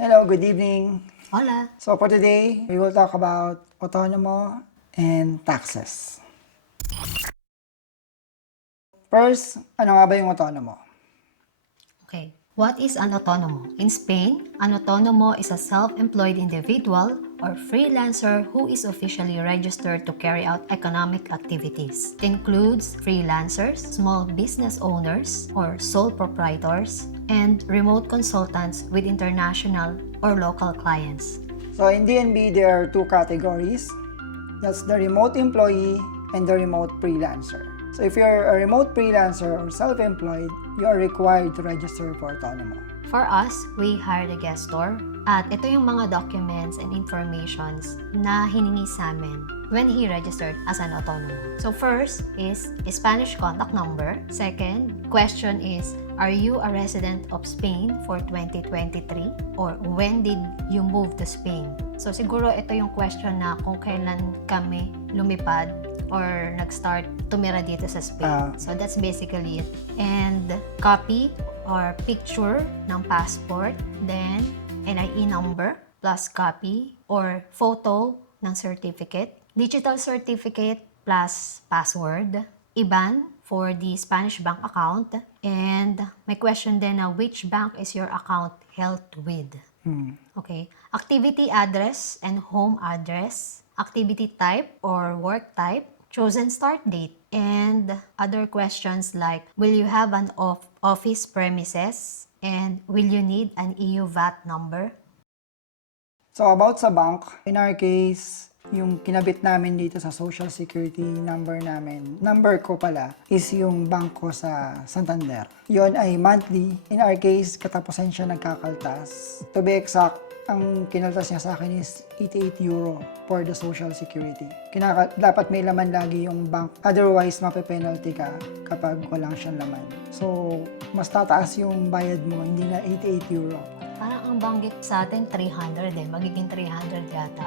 Hello, good evening. Hola. So for today, we will talk about autonomo and taxes. First, ano nga ba yung autonomo? Okay. What is an autonomo? In Spain, an autonomo is a self-employed individual or freelancer who is officially registered to carry out economic activities. It includes freelancers, small business owners or sole proprietors, and remote consultants with international or local clients. So in DNB, there are two categories. That's the remote employee and the remote freelancer. So if you're a remote freelancer or self-employed, you are required to register for autonomo. For us, we hired a gestor at ito yung mga documents and informations na hiningi sa amin when he registered as an autonomo. So first is a Spanish contact number. Second, question is, are you a resident of Spain for 2023? Or when did you move to Spain? So siguro ito yung question na kung kailan kami lumipad or nag-start tumira dito sa Spain. So that's basically it. And copy or picture ng passport, then NIE number plus copy or photo ng certificate, digital certificate plus password, IBAN for the Spanish bank account, and may question din na which bank is your account held with. Okay. Activity address and home address, activity type or work type, chosen start date, and other questions like will you have an office premises and will you need an EU VAT number? So about sa bank, in our case, yung kinabit namin dito sa social security number namin, number ko pala is yung bank ko sa Santander. Yon ay monthly. In our case, katapusan siya nagkakaltas. To be exact, ang kinaltas niya sa akin is 88 euro for the social security. Dapat may laman lagi yung bank. Otherwise, mape-penalty ka kapag walang siyang laman. So, mas tataas yung bayad mo, hindi na 88 euro. Parang ang banggit sa atin 300 magiging 300 yata.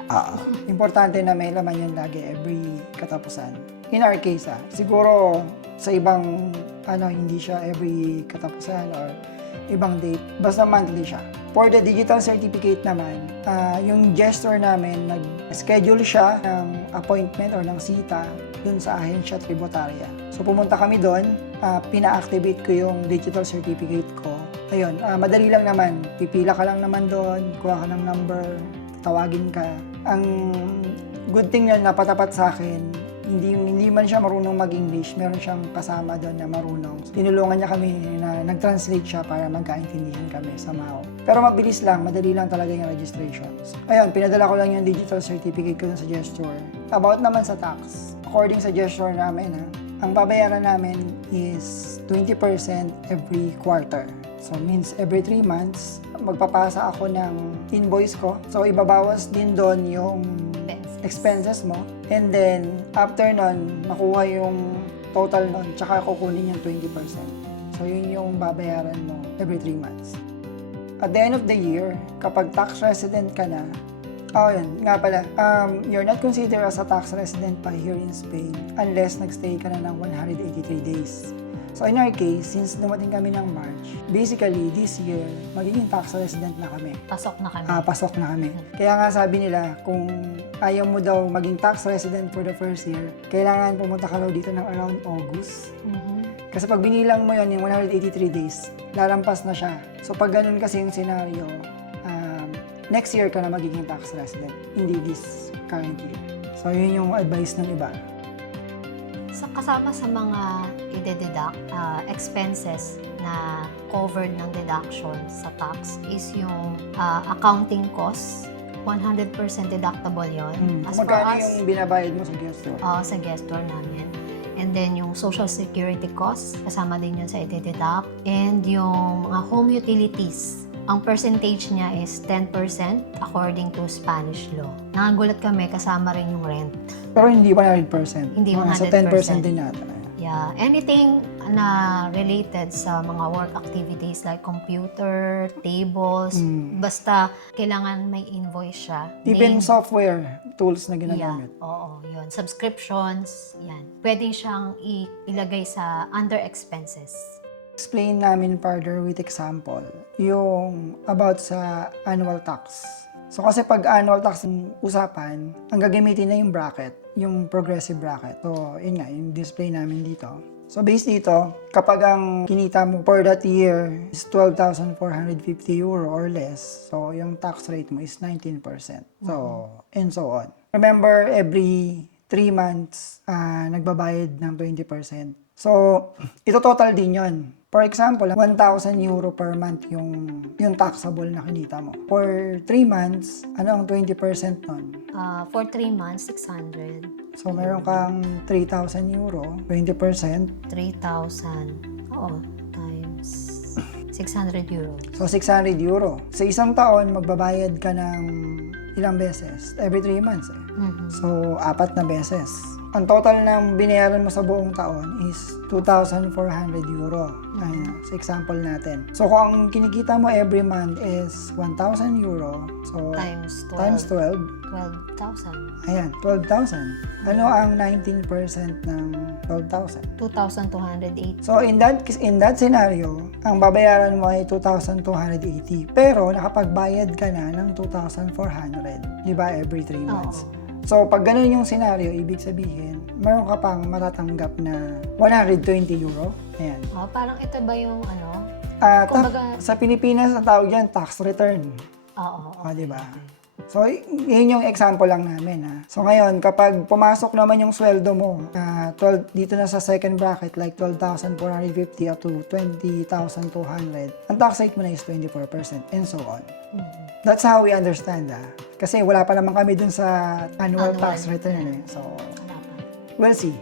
Importante na may laman yan lagi every katapusan. In our case, siguro sa ibang hindi siya every katapusan or ibang date, basta monthly siya. For the digital certificate naman, yung gestor namin, nag-schedule siya ng appointment or ng sita dun sa ahensya tributarya. So pumunta kami doon, pina-activate ko yung digital certificate ko. Ayun, madali lang naman. Pipila ka lang naman doon, kuha ka ng number, tawagin ka. Ang good thing na napatapat sa akin, hindi man siya marunong mag-English, meron siyang kasama doon na marunong. Tinulungan niya kami na nag-translate siya para magkaintindihan kami somehow. Pero mabilis lang, madali lang talaga yung registrations. Ayun, pinadala ko lang yung digital certificate ko sa gestor. About naman sa tax, according sa gestor namin, ang babayaran namin is 20% every quarter. So means every 3 months, magpapasa ako ng invoice ko. So ibabawas din doon yung expenses mo. And then, after nun, makuha yung total nun, tsaka kukunin yung 20%. So, yun yung babayaran mo every 3 months. At the end of the year, kapag tax resident ka na, yun, nga pala, you're not considered as a tax resident pa here in Spain unless nagstay ka na ng 183 days. So in our case, since dumating kami ng March, basically this year, magiging tax resident na kami. Pasok na kami. Pasok na kami. Kaya nga sabi nila, kung ayaw mo daw maging tax resident for the first year, kailangan pumunta ka raw dito ng around August. Kasi pag binilang mo yun, yung 183 days, lalampas na siya. So pag ganun kasi yung scenario, next year ka na magiging tax resident, hindi this current year. So yun yung advice ng iba. Kasama sa mga ide-deduct expenses na covered ng deduction sa tax is yung accounting costs. 100% deductible yon. As for Magkano us, yung binabayad mo sa gestor? sa gestor namin. And then yung social security costs, kasama din yun sa ide-deduct. And yung mga home utilities, ang percentage niya is 10% according to Spanish law. Nangagulat kami, kasama rin yung rent. Pero hindi 100%. Hindi Sa 100%. 10% din nata. Yeah, anything na related sa mga work activities like computer, tables, basta kailangan may invoice siya. Even software tools na ginagamit. Yeah, oo, yun. Subscriptions, yan. Pwede siyang ilagay sa under expenses. Explain namin further with example yung about sa annual tax. So kasi pag annual tax yung usapan, ang gagamitin na yung bracket, yung progressive bracket. So yun nga, yung display namin dito. So based dito, kapag ang kinita mo for that year is 12,450 euro or less, so yung tax rate mo is 19%. So, and so on. Remember, every 3 months, nagbabayad ng 20%. So, ito total din yon. For example, 1,000 euro per month yung taxable na kinita mo. For 3 months, ano ang 20% nun? For 3 months, 600. So, meron kang 3,000 euro, 20%. 3,000. Oo, times 600 euro. So, 600 euro. Sa isang taon, magbabayad ka ng ilang beses? Every 3 months eh. So, 4 na beses. Ang total ng binayaran mo sa buong taon is 2,400 euro. Ayan, sa example natin. So, kung ang kinikita mo every month is 1,000 euro, so Times 12. times 12, 12,000. ayan, 12,000. Ano ang 19% ng 12,000? 2,208. So, in that scenario, ang babayaran mo ay 2,280. Pero, nakapagbayad ka na ng 2,400. Di ba? Every 3 months. Oo. So, pag ganun yung scenario, ibig sabihin, meron ka pang matatanggap na 120 euro. Ayan. Parang ito ba yung ano? Kumbaga, sa Pilipinas, ang tawag yan, tax return. Oo. Di ba? So, yun yung example lang namin. Ha? So, ngayon, kapag pumasok naman yung sweldo mo, 12, dito na sa second bracket, like 12,450 up to 20,200, ang tax rate mo na is 24% and so on. That's how we understand. Kasi wala pa naman kami dun sa annual tax return. Eh. So, we'll see.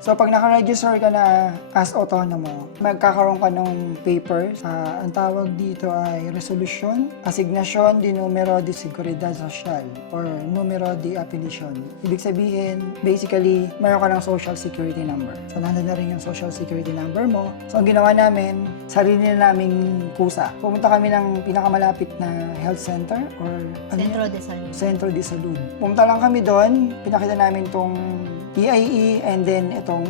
So, pag naka-register ka na as autonomo, magkakaroon ka ng papers. Ang tawag dito ay resolution, asignación de número de seguridad social or número de apelición. Ibig sabihin, basically, mayroon ka ng social security number. So, nandun na rin yung social security number mo. So, ang ginawa namin, sarili na naming kusa. Pumunta kami ng pinakamalapit na health center or Centro de Salud. Centro de Salud. Pumunta lang kami doon, pinakita namin tong EIE and then itong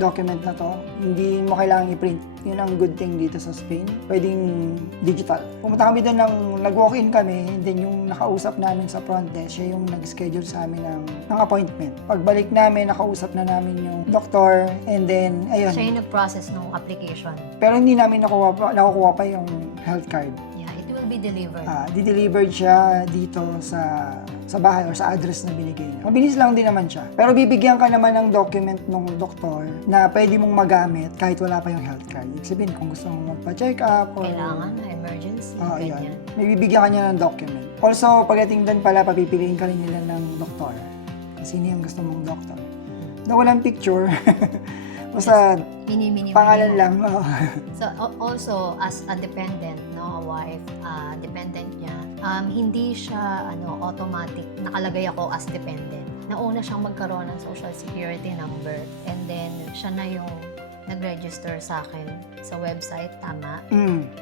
document na to. Hindi mo kailangang i-print. Yun ang good thing dito sa Spain. Pwedeng digital. Pumunta kami doon nag-walk-in kami, and then yung nakausap namin sa front desk, siya yung nag-schedule sa amin ng appointment. Pagbalik namin, nakausap na namin yung doktor, and then, ayun. Siya yung nag-process ng application. Pero hindi namin nakukuha pa yung health card. Yeah, it will be delivered. Di-delivered siya dito sa bahay or sa address na binigay niya. Mabilis lang din naman siya. Pero bibigyan ka naman ng document ng doktor na pwede mong magamit kahit wala pa yung health card. Ibig sabihin, kung gusto mong magpa-check up or... Kailangan na emergency. Ganyan. May bibigyan ka niya ng document. Also, pagdating doon pala, papipiliin ka rin nila ng doktor. Sino yung gusto mong doktor. Na walang picture. Basta pangalan lang. So, also, as a dependent, no, a wife, dependent niya, hindi siya automatic, nakalagay ako as dependent. Nauna siyang magkaroon ng social security number and then siya na yung nag-register sa akin sa website, tama,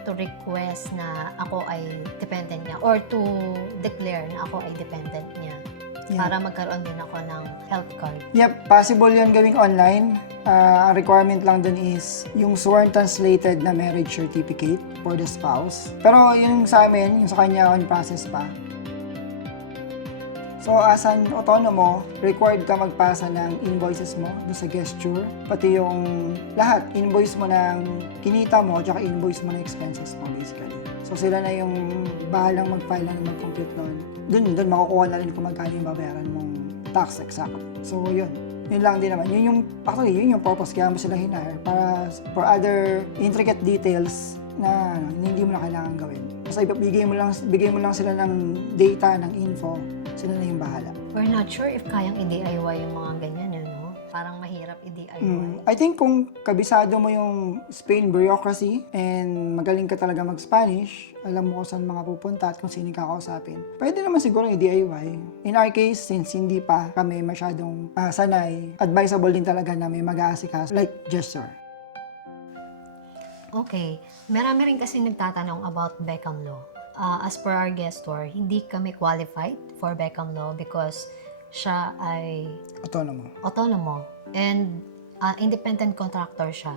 to request na ako ay dependent niya or to declare na ako ay dependent niya. Para magkaroon din ako ng health card. Yep, possible yun gawing online. Ang requirement lang dun is yung sworn translated na marriage certificate for the spouse. Pero yung sa amin, yung sa kanya on process pa. So as an autonomo, required ka magpasa ng invoices mo doon sa gesture, pati yung lahat, invoice mo ng kinita mo, tsaka invoice mo ng expenses mo basically. So sila na yung bahalang mag-file na mag-compute nun. Doon makukuha na rin kung magkano yung babayaran mong tax exact. So yun lang din naman. Yun yung purpose kaya mo sila hinahire para for other intricate details na hindi mo na kailangan gawin. Basta bigay mo lang sila ng data, ng info, sila na yung bahala. We're not sure if kayang i-DIY yung mga ganyan, no? Parang mahirap i-DIY. I think kung kabisado mo yung Spain bureaucracy and magaling ka talaga mag-Spanish, alam mo kung saan mga pupunta at kung sino kakausapin, pwede naman siguro i-DIY. In our case, since hindi pa kami masyadong sanay, advisable din talaga na may mag-aasikas like gesture. Okay. Marami rin kasi nagtatanong about Beckham Law. As per our guest tour, hindi kami qualified for Beckham Law because siya ay Autonomo. autonomo. And independent contractor siya,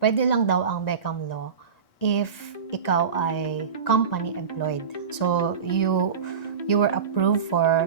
pwede lang daw ang Beckham Law if ikaw ay company employed. So, you were approved for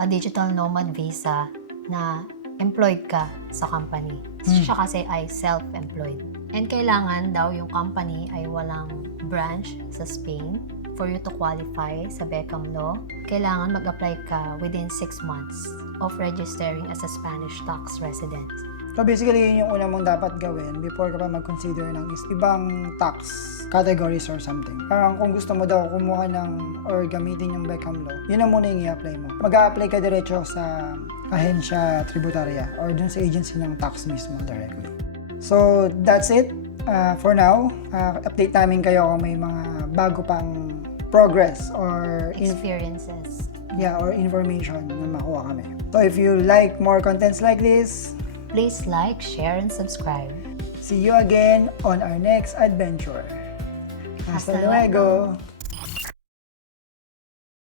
a digital nomad visa na employed ka sa company. Siya kasi ay self-employed. And kailangan daw yung company ay walang branch sa Spain. For you to qualify sa Beckham Law, kailangan mag-apply ka within 6 months of registering as a Spanish tax resident. So basically, yun yung una mong dapat gawin before ka pa mag-consider ng ibang tax categories or something. Parang kung gusto mo daw kumuha ng or gamitin yung Beckham Law, yun ang muna yung i-apply mo. Mag-a-apply ka diretso sa ahensya tributarya or dun sa agency ng tax mismo directly. So that's it for now. Update namin kayo kung may mga bago pang progress or Experiences. or information na makuha kami. So if you like more contents like this, Please like, share, and subscribe. see you again on our next adventure. Hasta luego!